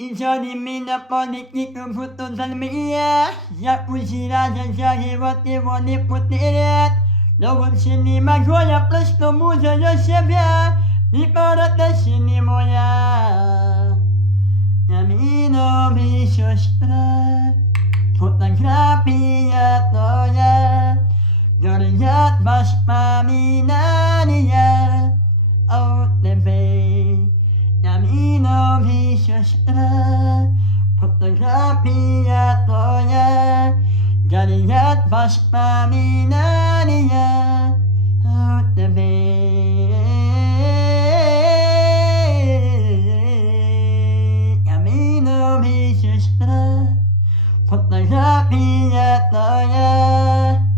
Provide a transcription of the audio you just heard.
Insan mina politik putus almia ya usira jari wati wani putirat lawan sini magoya plus to muza ya sebia ibarat sini moya Namino visostra fotografiya toya Gariyat baspaminaniya OTV Namino visostra fotografiya toya Gariyat baspaminaniya